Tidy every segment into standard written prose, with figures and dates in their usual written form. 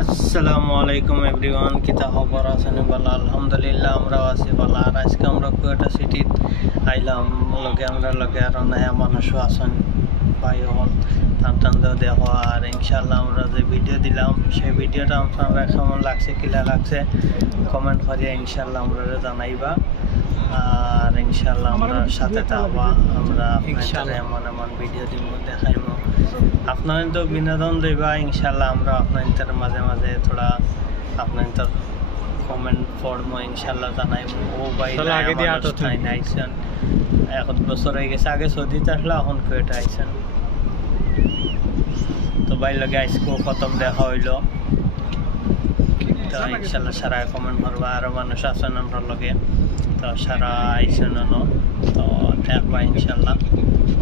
আসসালামু আলাইকুম এভরিওয়ান, কিতা খবর আছেন? বালা আলহামদুলিল্লাহ, আমরাও আছি বালা। আর আজকে আমরা কুয়েটা সিটিত আইলাম লগে আর নয়া মানুষও আছেন ভাই হল টান দেখো। আর ইনশাল্লাহ আমরা যে ভিডিও দিলাম সেই ভিডিওটা আপনারা কেমন লাগছে কিলা লাগছে কমেন্ট করিয়া ইনশাল্লাহ আমরা জানাইবা। আর ইনশাল্লাহ আমরা সাথে থাকবা, আমরা আপনাদের এমন ভিডিও দিব দেখাইব, আপনার তো বিনোদন দেবা। ইনশাল্লাহ আমরা আপনাদের মাঝে মাঝে থোড়া আপনাদের কমেন্ট পড়বো, ইনশাল্লাহ জানাইব। ও ভাই আইসেন 1 বছর হয়ে গেছে, আগে সৌদিতে আসলে এখন কুয়েটে আইসেন। তো ভাই লগে আজকেও প্রথম দেখা হইলো। তো ইনশাল্লাহ সারা কমেন্ট করবা, আরও মানুষ আছেন আমরা লগে, তো সারা আইসেন তো দেখবা ইনশাল্লাহ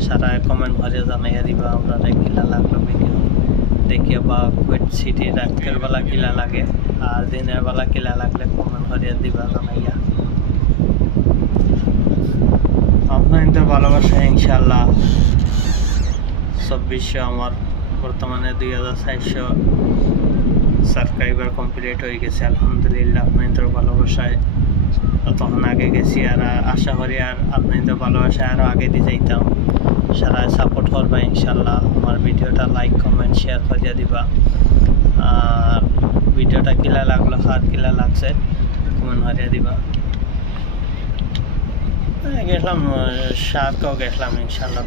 সারা কমেন্ট ভরে জানাইয়া দিবা আমরা কিলা লাগলো ভিডিও দেখিয়ে, বা কুয়েট সিটি রাতের বেলা কিলা লাগে আর দিনের বেলা কিলা লাগলে কমেন্ট ভরিয়া দিবা জানাইয়া। আপনাদের ভালোবাসা ইনশাল্লাহ 2400 আমার বর্তমানে 2400 সাবস্ক্রাইবার কমপ্লিট হয়ে গেছে আলহামদুলিল্লাহ। আপনাদের ভালোবাসায় তখন আগে গেছি, আর আশা করি আর আপনাদের ভালোবাসায় আরও আগে দিয়ে যাইতাম। সারা সাপোর্ট করবা ইনশাল্লাহ। আমার ভিডিওটা লাইক কমেন্ট শেয়ার করিয়া দিবা। আর ভিডিওটা কিলা লাগলো আর কিলা লাগছে কমেন্ট করিয়া দিবা। গেছিলাম শার্কও গেছিলাম ইনশাল্লাহ।